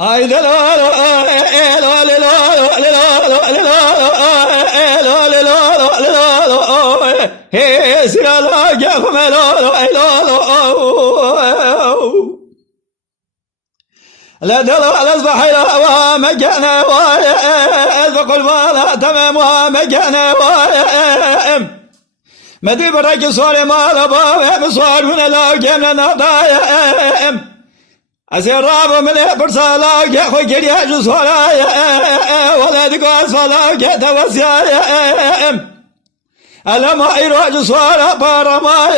اي لا لا لا لا لا لا دلو على الصحيح ومجانا وازق المال تمام ومجانا مدي برك صار مال باب صار من لا جمنا نضايم أسير راب من برسالا يا خوي جريا جسولا ولا دقاس فلا يتوسيا ألا ما يروح جسولا بارما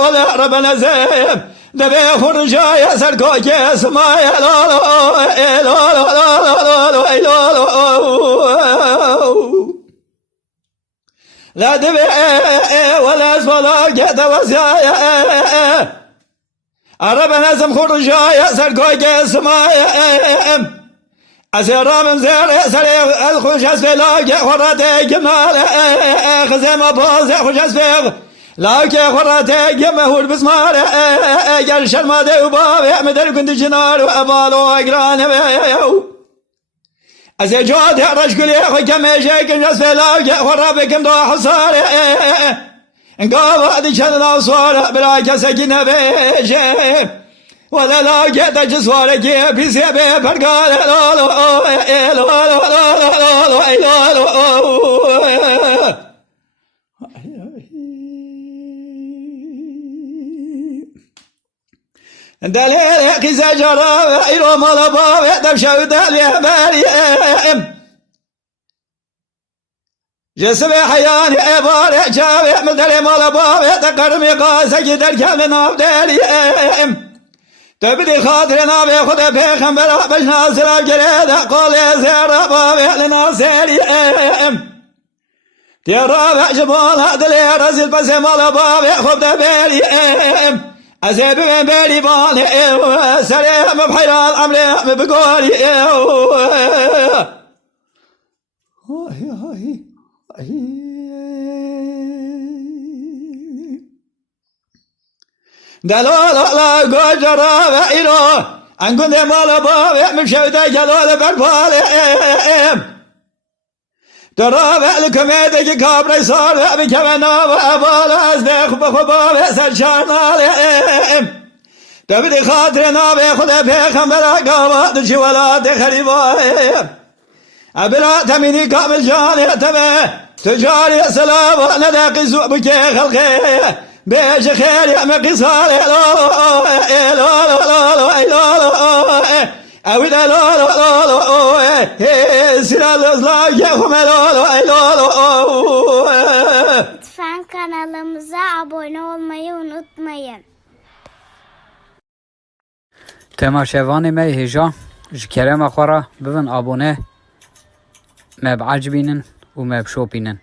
ولا ربنا زيم دبي خرجا يا سركو جس ما لا لا لا لا دبي ولا فلا يتوسيا ربنا زم خرجا يا سركو جس ما أسير من زير سري الخش أسفل خراتي جمال خزيمة باز خش أسفل لاكي خراتي جمهور بسمار جرش المادي وباب مدر كنت جنار وأبالو أقران أسير جواد رش كل يخي كميشيك أسفل لاكي خرابكم دو حصار انقاض شلنا صور براك سكينة بيشي ولا لا جيت جسوارك في سيبي فرقال لا لا لا لا دليل قيس جرى إلو ملبا دبشو دليل مريم جسم حياني عبارة شابه مدري ملبا تقرمي قاسك درك من عبداليم تبدي خاطرنا بخد بيخمبر بشنا سراب جريدة قول يسير بابي لناصريم تيرا بجبال هدلي رسل بس ملبا خد بيليم أزيب من بيلي بالي سريم بحيران عملي بقولي دلال لا جرى بعيره عن كل مال باب من شوده جلال بالفالم ترى بالكم يدك كابر صار بكمنا وابال ازدخ بخباب سرشان عليهم تبدي خاطرنا بخد بخمر قوات شولات خريبايم أبلا تمني كامل جاني تبه تجاري سلام نداقي سوء خلقي بيش خير يا مقصار لا لا لا لا أو لا لا لا سير الأزلا يهم لا لا لا Lütfen kanalımıza abone olmayı unutmayın. تماشاواني مي هجا جكرم أخورا ببن أبونه ما بعجبينن وما بشوبينن